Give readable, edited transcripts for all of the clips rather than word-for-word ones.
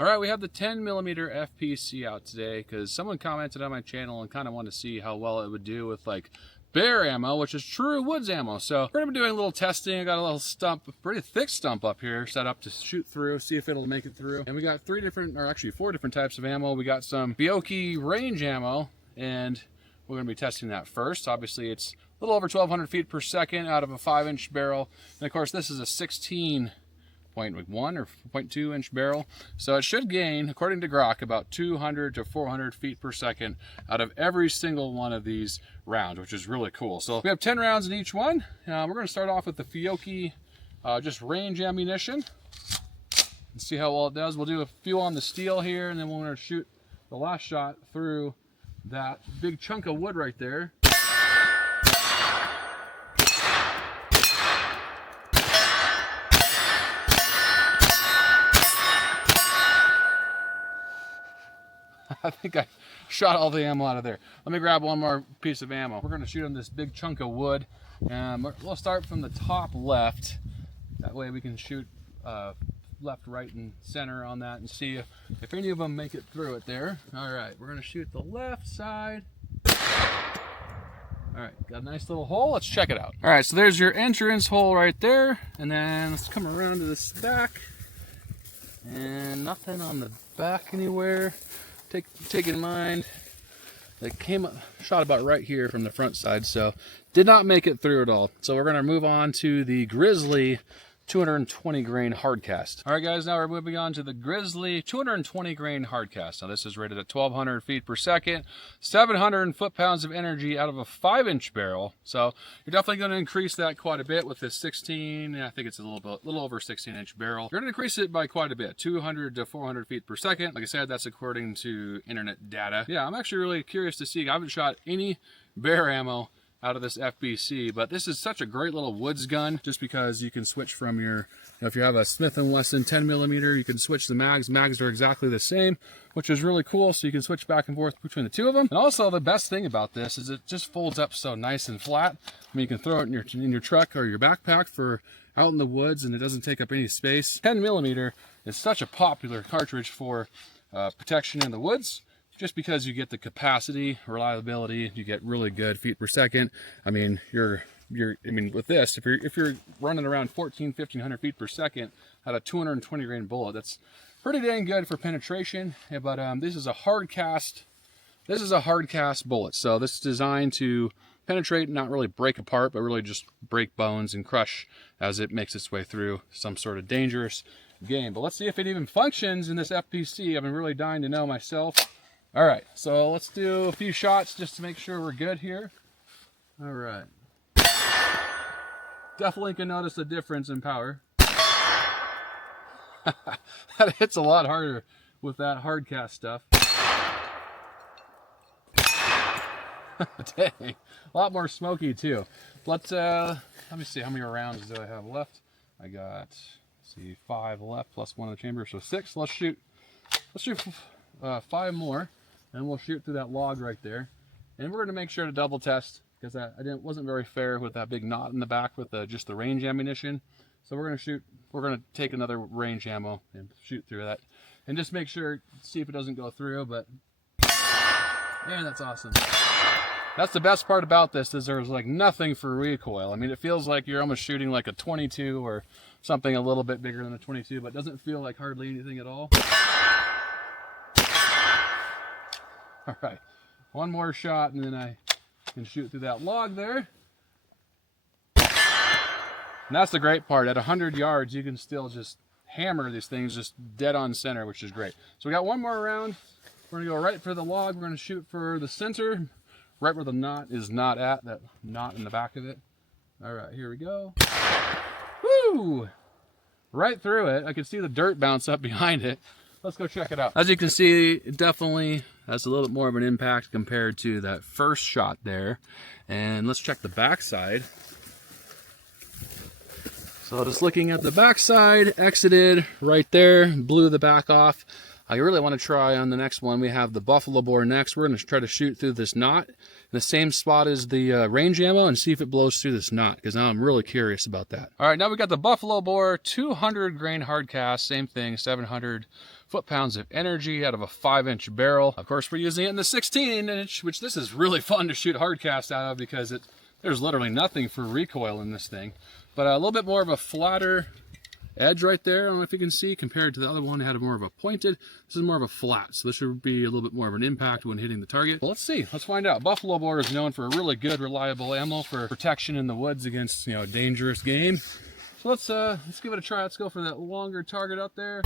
All right, we have the 10mm FPC out today because someone commented on my channel and kind of wanted to see how well it would do with like bear ammo, which is true woods ammo. So we're gonna be doing a little testing. I got a little stump, a pretty thick stump up here set up to shoot through, see if it'll make it through. And we got four different types of ammo. We got some Bioki range ammo, and we're gonna be testing that first. Obviously, it's a little over 1,200 feet per second out of a 5-inch barrel. And of course, this is a 16.1 or 0.2 inch barrel, so it should gain, according to Grok, about 200 to 400 feet per second out of every single one of these rounds, which is really cool. So we have 10 rounds in each one. We're going to start off with the Bioki just range ammunition and see how well it does. We'll do a few on the steel here, and then we're going to shoot the last shot through that big chunk of wood right there. I think I shot all the ammo out of there. Let me grab one more piece of ammo. We're going to shoot on this big chunk of wood. We'll start from the top left. That way we can shoot left, right, and center on that and see if any of them make it through it there. All right, we're going to shoot the left side. All right, got a nice little hole. Let's check it out. All right, so there's your entrance hole right there. And then let's come around to this back. And nothing on the back anywhere. Take in mind, they shot about right here from the front side, so did not make it through at all. So we're going to move on to the Grizzly 220 grain hardcast. All right, guys, now we're moving on to the Grizzly 220 grain hardcast. Now this is rated at 1,200 feet per second, 700 foot-pounds of energy out of a 5-inch barrel. So you're definitely going to increase that quite a bit with this 16. I think it's a little over 16-inch barrel. You're going to increase it by quite a bit, 200 to 400 feet per second. Like I said, that's according to internet data. Yeah, I'm actually really curious to see. I haven't shot any bear ammo out of this FPC, but this is such a great little woods gun just because you can switch from your, if you have a Smith Wesson 10mm, you can switch the mags. Mags are exactly the same, which is really cool, so you can switch back and forth between the two of them. And also the best thing about this is it just folds up so nice and flat. I mean, you can throw it in your truck or your backpack for out in the woods, and it doesn't take up any space. 10mm is such a popular cartridge for protection in the woods, just because you get the capacity, reliability, you get really good feet per second. I mean, with this, if you're running around 1,500 feet per second at a 220 grain bullet, that's pretty dang good for penetration. But this is a hard cast. This is a hard cast bullet, so this is designed to penetrate and not really break apart, but really just break bones and crush as it makes its way through some sort of dangerous game. But let's see if it even functions in this FPC. I've been really dying to know myself. All right, so let's do a few shots just to make sure we're good here. All right. Definitely can notice a difference in power. That hits a lot harder with that hard cast stuff. Dang, a lot more smoky too. Let's let me see, how many rounds do I have left? I got, let's see, 5 left plus 1 in the chamber, so 6. Let's shoot 5 more. And we'll shoot through that log right there. And we're going to make sure to double test because wasn't very fair with that big knot in the back with just the range ammunition. So we're going to take another range ammo and shoot through that. And just make sure, see if it doesn't go through, but man, that's awesome. That's the best part about this is there's like nothing for recoil. I mean, it feels like you're almost shooting like a 22 or something a little bit bigger than a 22, but it doesn't feel like hardly anything at all. All right, one more shot and then I can shoot through that log there. And that's the great part. At 100 yards, you can still just hammer these things just dead on center, which is great. So we got one more round. We're gonna go right for the log. We're gonna shoot for the center, right where the knot is not at, that knot in the back of it. All right, here we go. Woo! Right through it. I can see the dirt bounce up behind it. Let's go check it out. As you can see, it definitely has a little bit more of an impact compared to that first shot there. And let's check the backside. So just looking at the backside, exited right there, blew the back off. I really want to try on the next one. We have the buffalo bore next. We're going to try to shoot through this knot in the same spot as the range ammo and see if it blows through this knot, because now I'm really curious about that. All right, now we got the buffalo bore 200 grain hard cast, same thing, 700 foot-pounds of energy out of a 5-inch barrel. Of course, we're using it in the 16-inch, which this is really fun to shoot hard cast out of because there's literally nothing for recoil in this thing. But a little bit more of a flatter edge right there. I don't know if you can see, compared to the other one, it had more of a pointed. This is more of a flat, so this should be a little bit more of an impact when hitting the target. Well, let's see, let's find out. Buffalo bore is known for a really good, reliable ammo for protection in the woods against, you know, dangerous game. So let's give it a try. Let's go for that longer target out there.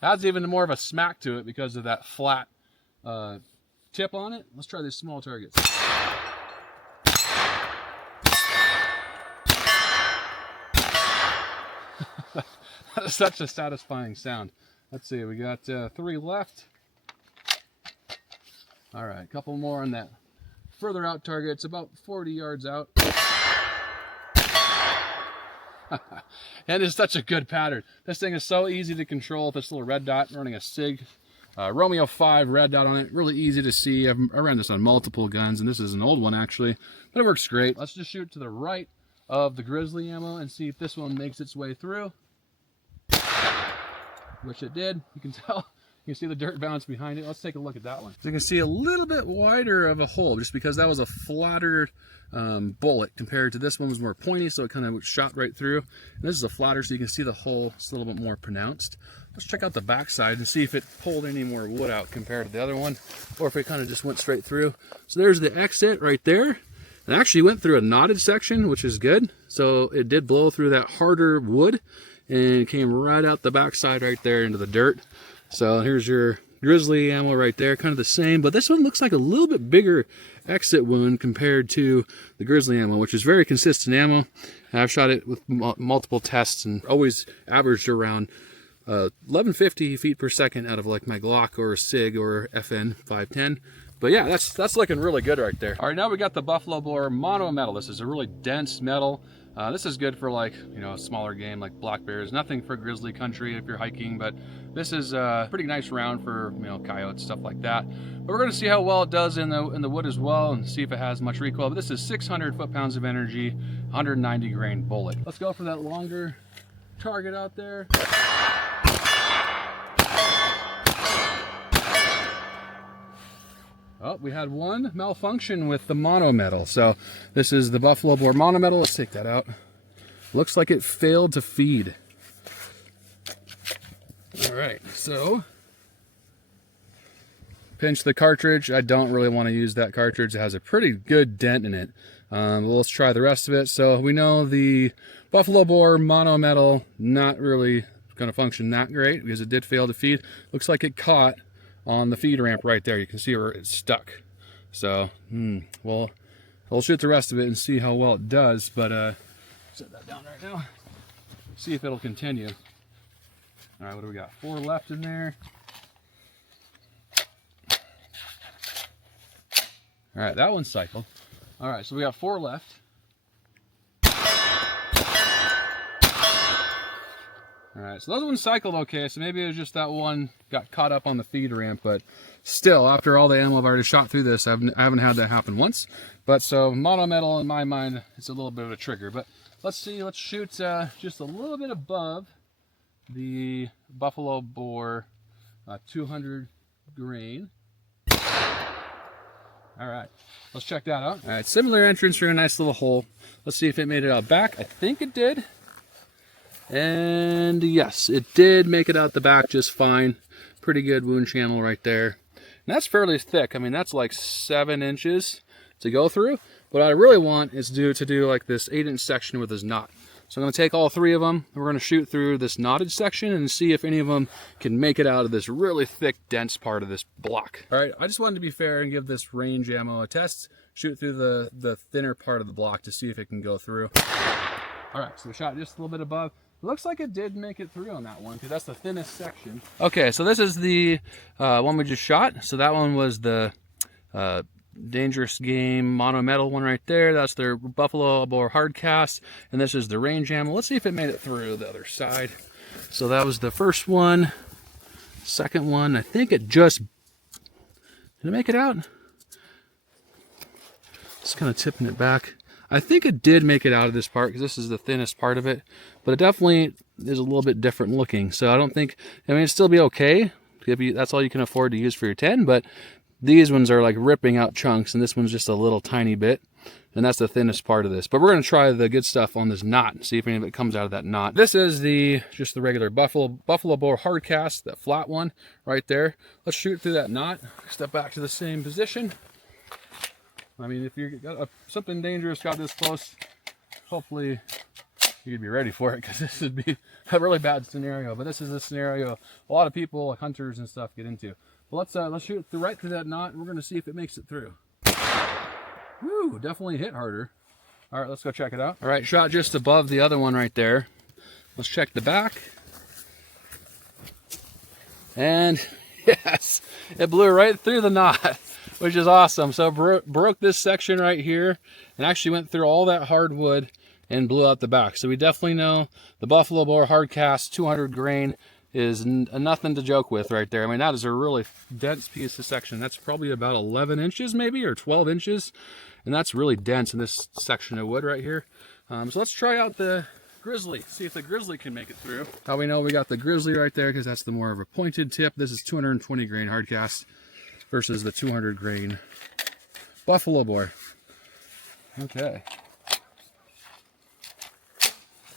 Has even more of a smack to it because of that flat tip on it. Let's try these small targets. That's such a satisfying sound. Let's see, we got 3 left. All right, a couple more on that further out target. It's about 40 yards out. And it's such a good pattern. This thing is so easy to control with this little red dot. I'm running a SIG Romeo 5 red dot on it. Really easy to see. I ran this on multiple guns, and this is an old one actually, but it works great. Let's just shoot to the right of the grizzly ammo and see if this one makes its way through. Which it did. You can tell. You can see the dirt bounce behind it. Let's take a look at that one. So you can see a little bit wider of a hole just because that was a flatter bullet compared to this one was more pointy, so it kind of shot right through. And this is a flatter, so you can see the hole is a little bit more pronounced. Let's check out the back side and see if it pulled any more wood out compared to the other one, or if it kind of just went straight through. So there's the exit right there. It actually went through a knotted section, which is good. So it did blow through that harder wood and came right out the back side right there into the dirt. So here's your grizzly ammo right there, kind of the same, but this one looks like a little bit bigger exit wound compared to the grizzly ammo, which is very consistent ammo. I've shot it with multiple tests and always averaged around 1150 feet per second out of like my Glock or SIG or FN 510. But yeah, that's looking really good right there. All right, now we got the Buffalo Bore mono metal. This is a really dense metal. This is good for, like, you know, a smaller game like black bears. Nothing for grizzly country if you're hiking, but this is a pretty nice round for, you know, coyotes, stuff like that. But we're gonna see how well it does in the wood as well and see if it has much recoil. But this is 600 foot-pounds of energy, 190 grain bullet. Let's go for that longer target out there. Oh, we had one malfunction with the mono metal. So this is the Buffalo Bore mono metal. Let's take that out. Looks like it failed to feed. All right, so pinch the cartridge. I don't really want to use that cartridge. It has a pretty good dent in it. But let's try the rest of it. So we know the Buffalo Bore mono metal not really going to function that great because it did fail to feed. Looks like it caught on the feed ramp right there. You can see where it's stuck. So, well, I'll shoot the rest of it and see how well it does, but set that down right now. See if it'll continue. All right, what do we got? 4 left in there. All right, that one's cycled. All right, so we got 4 left. All right, so those ones cycled okay, so maybe it was just that one got caught up on the feed ramp, but still, after all the ammo I've already shot through this, I haven't had that happen once. But so mono metal, in my mind, it's a little bit of a trigger. But let's see, let's shoot just a little bit above the Buffalo Bore 200 grain. All right, let's check that out. All right, similar entrance for a nice little hole. Let's see if it made it out back. I think it did. And yes, it did make it out the back just fine. Pretty good wound channel right there. And that's fairly thick. I mean, that's like 7 inches to go through. What I really want is to do like this 8-inch section with this knot. So I'm going to take all 3 of them. And we're going to shoot through this knotted section and see if any of them can make it out of this really thick, dense part of this block. All right, I just wanted to be fair and give this range ammo a test. Shoot through the thinner part of the block to see if it can go through. All right, so we shot just a little bit above. Looks like it did make it through on that one because that's the thinnest section. Okay, so this is the one we just shot. So that one was the Dangerous Game mono metal one right there. That's their Buffalo Bore hard cast, and this is the range ammo. Let's see if it made it through the other side. So that was the first one. Second one, I think it just, did it make it out? Just kind of tipping it back. I think it did make it out of this part because this is the thinnest part of it, but it definitely is a little bit different looking. So I don't think, I mean, it'd still be okay. That's all you can afford to use for your 10, but these ones are like ripping out chunks, and this one's just a little tiny bit, and that's the thinnest part of this. But we're going to try the good stuff on this knot and see if any of it comes out of that knot. This is just the regular buffalo bore hard cast, that flat one right there. Let's shoot through that knot. Step back to the same position. I mean, if you got something dangerous got this close, hopefully you'd be ready for it, because this would be a really bad scenario. But this is a scenario a lot of people, like hunters and stuff, get into. But let's shoot it right through that knot, and we're going to see if it makes it through. Woo, definitely hit harder. All right, let's go check it out. All right, shot just above the other one right there. Let's check the back. And yes, it blew right through the knot, which is awesome. So broke this section right here and actually went through all that hardwood and blew out the back. So we definitely know the buffalo bore hard cast 200 grain is nothing to joke with right there. I mean, that is a really dense piece of section. That's probably about 11 inches maybe, or 12 inches. And that's really dense in this section of wood right here. So let's try out the grizzly, see if the grizzly can make it through. How we know we got the grizzly right there, because that's the more of a pointed tip. This is 220 grain hard cast versus the 200 grain buffalo bore. Okay.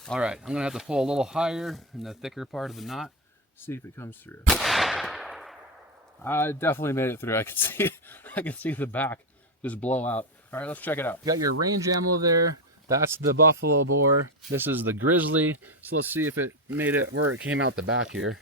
All right, I'm gonna have to pull a little higher in the thicker part of the knot, see if it comes through. I definitely made it through. I can see the back just blow out. All right, let's check it out. You got your range ammo there. That's the buffalo bore. This is the grizzly. So let's see if it made it where it came out the back here.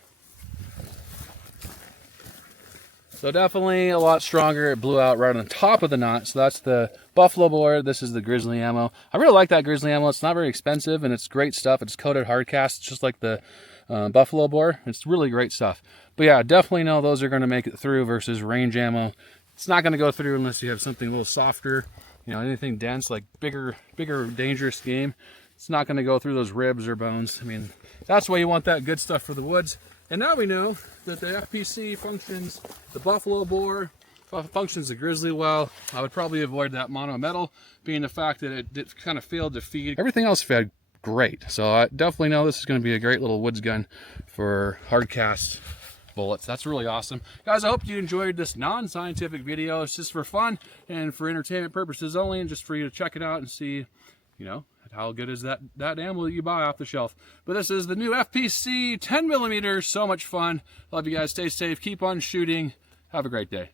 So definitely a lot stronger. It blew out right on the top of the knot. So that's the buffalo bore. This is the grizzly ammo. I really like that grizzly ammo. It's not very expensive, and it's great stuff. It's coated hard cast, just like the buffalo bore. It's really great stuff. But yeah, definitely know those are going to make it through versus range ammo. It's not going to go through unless you have something a little softer, you know, anything dense, like bigger, dangerous game. It's not going to go through those ribs or bones. I mean, that's why you want that good stuff for the woods. And now we know that the FPC functions the buffalo bore, functions the grizzly well. I would probably avoid that mono metal, being the fact that it kind of failed to feed. Everything else fed great. So I definitely know this is going to be a great little woods gun for hard cast bullets. That's really awesome. Guys, I hope you enjoyed this non-scientific video. It's just for fun and for entertainment purposes only, and just for you to check it out and see, you know, how good is that ammo that you buy off the shelf. But this is the new FPC 10mm. So much fun. Love you guys. Stay safe. Keep on shooting. Have a great day.